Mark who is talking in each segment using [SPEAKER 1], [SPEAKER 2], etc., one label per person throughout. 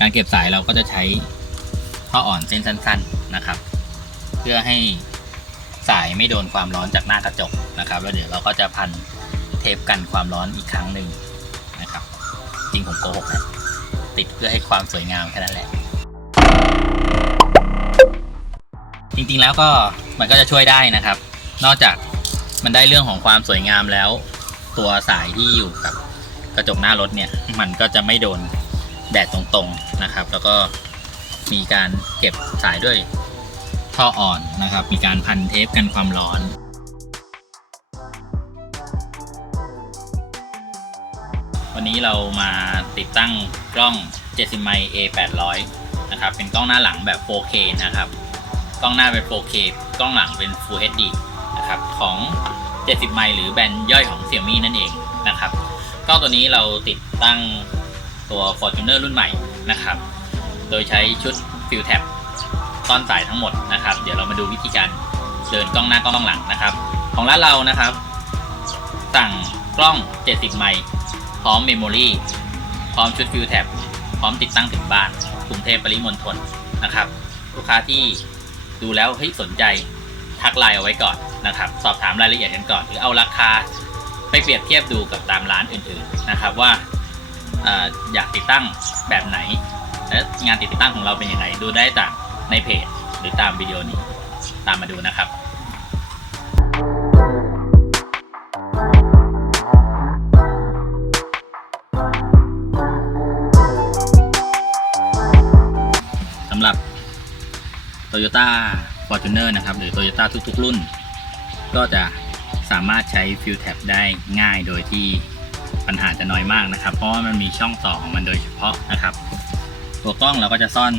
[SPEAKER 1] การเก็บสายเราก็จะใช้ท่ออ่อนเส้นสั้น ๆนะครับ เพื่อให้สายไม่โดนความร้อนจากหน้ากระจกนะครับ แล้วเดี๋ยวเราก็จะพันเทปกันความร้อนอีกครั้งหนึ่งนะครับ จริงผมโกหกนะติดเพื่อให้ความสวยงามแค่นั้นแหละ จริงๆแล้วก็มันก็จะช่วยได้นะครับ นอกจากมันได้เรื่องของความสวยงามแล้ว ตัวสายที่อยู่กับกระจกหน้ารถเนี่ย มันก็จะไม่โดน แดดตรงๆนะครับ แล้วก็มีการเก็บสายด้วยท่ออ่อนนะครับ มีการพันเทปกันความร้อนวันนี้เรามาติดตั้งกล้อง 70 ไมล์ A 800นะครับ เป็นกล้องหน้าหลังแบบ 4K นะครับ กล้องหน้าเป็น 4K กล้องหลังเป็น Full HD นะครับ ของ 70 ไมล์หรือแบรนด์ย่อยของ Xiaomi นั่นเองนะครับ กล้องตัวนี้เราติดตั้ง ตัว Fortuner รุ่นใหม่นะครับ โดยใช้ชุด Fill Tab ซ่อนสายทั้งหมดนะครับ เดี๋ยวเรามาดูวิธีการเดินกล้องหน้ากล้องหลังนะครับ ของร้านเรานะครับ สั่งกล้อง 70 ไมล์พร้อมเมมโมรีพร้อมชุด Fill Tab พร้อมติดตั้งถึงบ้านกรุงเทพปริมณฑลนะครับ ลูกค้าที่ดูแล้วเฮ้ยสนใจทักไลน์เอาไว้ก่อนนะครับ สอบถามรายละเอียดกันก่อน หรือเอาราคาไปเปรียบเทียบดูกับตามร้านอื่นๆนะครับว่า อยากติดตั้งแบบไหน และงานติดตั้งของเราเป็นยังไง ดูได้จากในเพจหรือตามวิดีโอนี้ ตามมาดูนะครับสำหรับ Toyota Fortuner นะครับ หรือ Toyota ทุก ๆ รุ่น ก็จะสามารถใช้ Fill Tab ได้ง่ายโดยที่ ปัญหาจะน้อยมากนะครับ เพราะว่ามันมีช่องต่อของมันโดยเฉพาะนะครับ ตัวกล้องเราก็จะซ่อน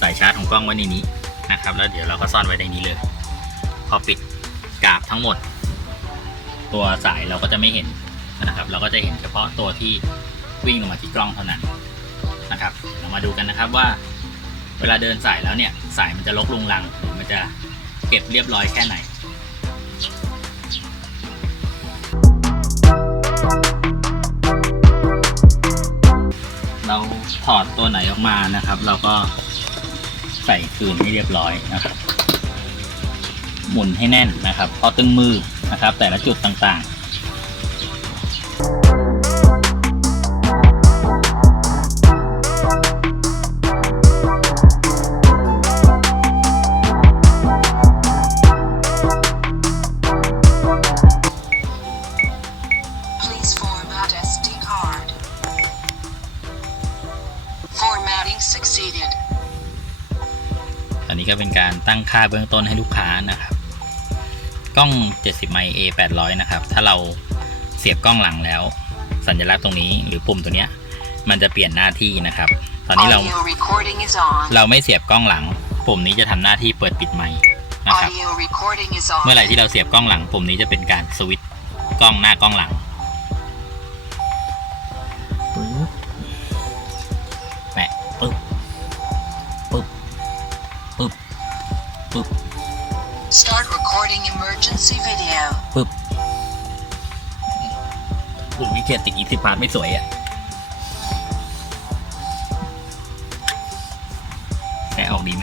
[SPEAKER 1] สายชาร์จของกล้องไว้ในนี้นะครับ แล้วเดี๋ยวเราก็ซ่อนไว้ในนี้เลย พอปิดกราบทั้งหมด ตัวสายเราก็จะไม่เห็นนะครับ เราก็จะเห็นเฉพาะตัวที่วิ่งลงมาที่กล้องเท่านั้นนะครับ เรามาดูกันนะครับว่า เวลาเดินสายแล้วเนี่ยสายมันจะลกลุงลังหรือมันจะเก็บเรียบร้อยแค่ไหน เราถอดตัวไหนออกมานะครับ เราก็ใส่คืนให้เรียบร้อยนะครับ หมุนให้แน่นนะครับพอตึงมือนะครับ แต่ละจุดต่างๆ ค่าเบื้องต้นให้ลูกค้านะครับ กล้อง 70 ไมล์ A 800 นะครับ ถ้าเราเสียบกล้องหลังแล้ว สัญลักษณ์ตรงนี้หรือปุ่มตัวเนี้ย มันจะเปลี่ยนหน้าที่นะครับ ตอนนี้เรา
[SPEAKER 2] Audio recording is on.
[SPEAKER 1] เราไม่เสียบกล้องหลัง ปุ่มนี้จะทำหน้าที่เปิดปิดไมค์นะครับ
[SPEAKER 2] Audio recording is on.
[SPEAKER 1] เมื่อไหร่ที่เราเสียบกล้องหลัง ปุ่มนี้จะเป็นการสวิตช์กล้องหน้ากล้องหลัง
[SPEAKER 2] emergency video.
[SPEAKER 1] ปึ๊บปุ่มวิเชียติดอีสิพาร์ทไม่สวยอะ่ะแต่ออกดีไหม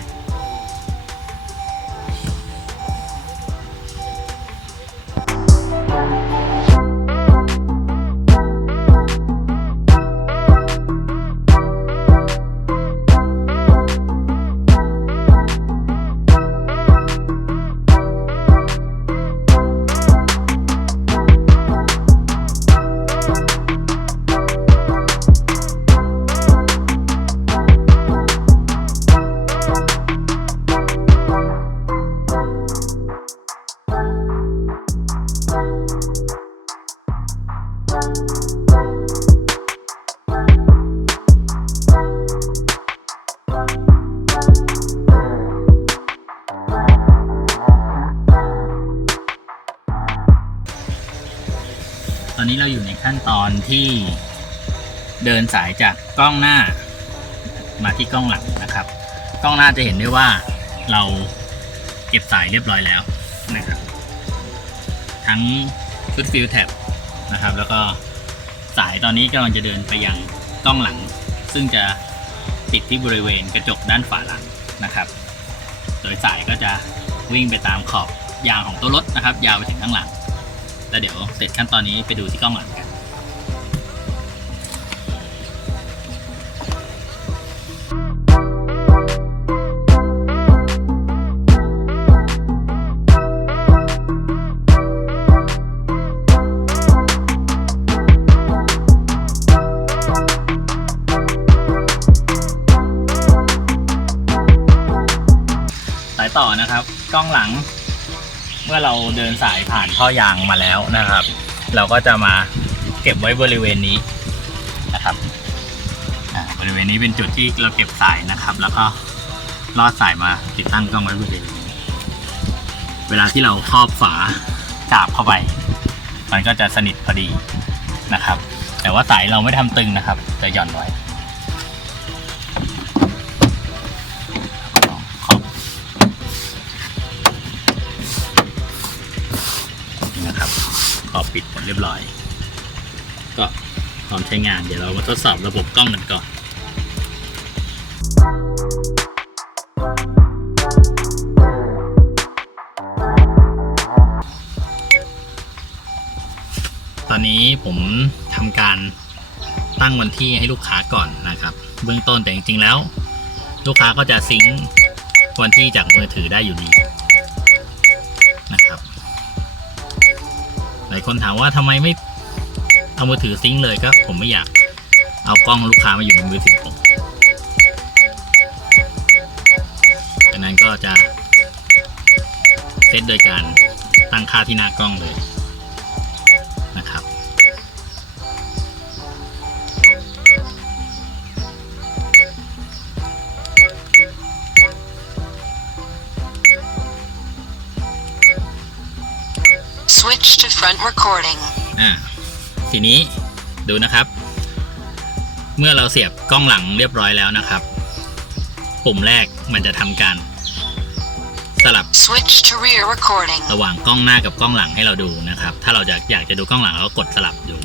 [SPEAKER 1] อยู่ในขั้นตอนที่เดินสายจากกล้องหน้า มาที่กล้องหลังนะครับ กล้องหน้าจะเห็นได้ว่าเราเก็บสายเรียบร้อยแล้วนะครับ ทั้งชุดฟิลแท็บนะครับ แล้วก็สายตอนนี้กำลังจะเดินไปยังกล้องหลัง ซึ่งจะติดที่บริเวณกระจกด้านฝาหลังนะครับ โดยสายก็จะวิ่งไปตามขอบยางของตัวรถนะครับ ยาวไปถึงข้างหลัง แล้วเดี๋ยวเสร็จขั้นตอนนี้ไปดูที่กล้องหลังกันสายต่อนะครับ กล้องหลัง เราเดินสายผ่านท่อยางมาแล้วนะครับ เราก็จะมาเก็บไว้บริเวณนี้นะครับบริเวณนี้เป็นจุดที่เราเก็บสายนะครับ แล้วก็ลอดสายมาติดตั้งกล้องไว้บริเวณนี้เวลาที่เราครอบฝากาบเข้าไป มันก็จะสนิทพอดีนะครับ แต่ว่าสายเราไม่ทำตึงนะครับจะหย่อนไว้ ปิดหมดเรียบร้อย ก็พร้อมใช้งานเดี๋ยวเรามาทดสอบระบบกล้องกันก่อนตอนนี้ผมทำการตั้งวันที่ให้ลูกค้าก่อนนะครับ เบื้องต้นแต่จริงๆแล้ว ลูกค้าก็จะซิงค์วันที่จากมือถือได้อยู่ดีนะครับ ลายคนถามว่าทำไมไม่เอามือถือซิงค์เลยก็ผมไม่อยาก เอากล้องลูกค้ามาอยู่ในมือถือผมดังนั้นก็จะเซตโดยการตั้งค่าที่หน้ากล้องเลย
[SPEAKER 2] Switch to front recording.
[SPEAKER 1] อ่าทีนี้ดูนะครับ เมื่อเราเสียบกล้องหลังเรียบร้อยแล้วนะครับ ปุ่มแรกมันจะทำการ สลับ
[SPEAKER 2] Switch to rear recording.
[SPEAKER 1] ระหว่างกล้องหน้ากับกล้องหลังให้เราดูนะครับ ถ้าเราอยากอยากจะดูกล้องหลังเราก็กดสลับดู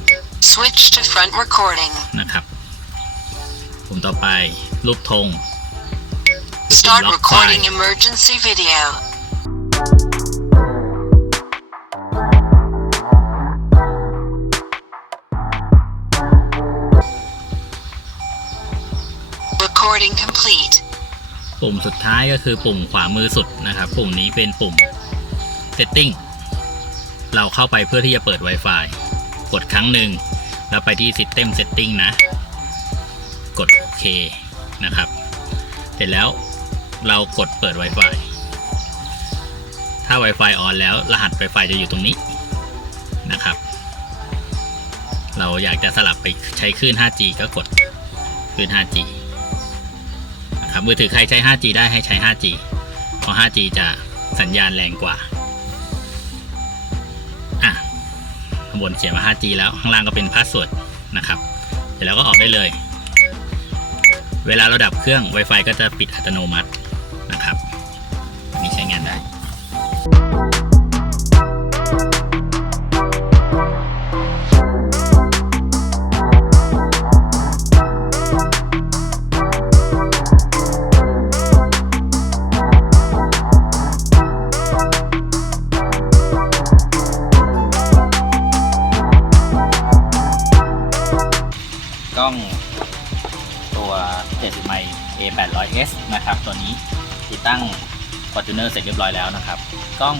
[SPEAKER 2] Switch to front recording.
[SPEAKER 1] นะครับปุ่มต่อไปรูปธง
[SPEAKER 2] Start
[SPEAKER 1] Lock
[SPEAKER 2] recording
[SPEAKER 1] file.
[SPEAKER 2] emergency video.
[SPEAKER 1] ปุ่มสุดท้ายก็คือปุ่มขวามือสุดนะครับ ปุ่มนี้เป็นปุ่ม setting เราเข้าไปเพื่อที่จะเปิด Wi-Fi กดครั้งหนึ่งแล้วไปที่ system setting นะ กดโอเคนะครับ เสร็จแล้วเรากดเปิด Wi-Fi ถ้า Wi-Fi ออนแล้วรหัส Wi-Fi จะอยู่ตรงนี้นะครับ เราอยากจะสลับไปใช้คลื่น 5G ก็กดคลื่น 5G นะครับมือถือใครใช้ 5G ได้ให้ใช้ 5G เพราะ 5G จะสัญญาณแรงกว่าอะข้างบนเขียนว่า 5G แล้วข้างล่างก็เป็นพาสเวิร์ดนะครับเสร็จแล้วก็ออกได้เลย เวลาเราดับเครื่อง Wi-Fi ก็จะปิดอัตโนมัติ นี้ติดตั้ง Fortuner เสร็จเรียบร้อยแล้วนะครับ กล้อง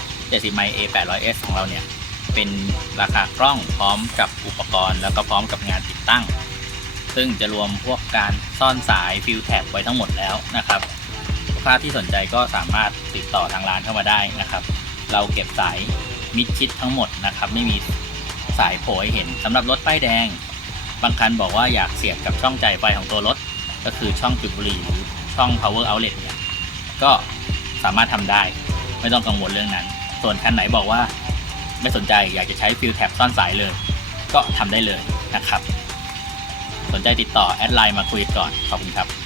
[SPEAKER 1] 70ไมล์ A 8 0 0 S ของเราเนี่ย เป็นราคากล้องพร้อมกับอุปกรณ์ แล้วก็พร้อมกับงานติดตั้ง ซึ่งจะรวมพวกการซ่อนสายฟิลแท็บไว้ทั้งหมดแล้วนะครับลูกค้าที่สนใจก็สามารถติดต่อทางร้านเข้ามาได้นะครับ เราเก็บสายมิดชิดทั้งหมดนะครับ ไม่มีสายโผล่ให้เห็นสำหรับรถป้ายแดง บางคันบอกว่าอยากเสียบกับช่องจ่ายไฟของตัวรถ ก็คือช่องจุดบุหรี่หรือ ช่อง power outlet เนี่ยก็สามารถทำได้ ไม่ต้องกังวลเรื่องนั้น ส่วนคันไหนบอกว่า ไม่สนใจอยากจะใช้ฟิลแท็บซ่อนสายเลย ก็ทำได้เลยนะครับ สนใจติดต่อแอดไลน์มาคุยก่อนขอบคุณครับ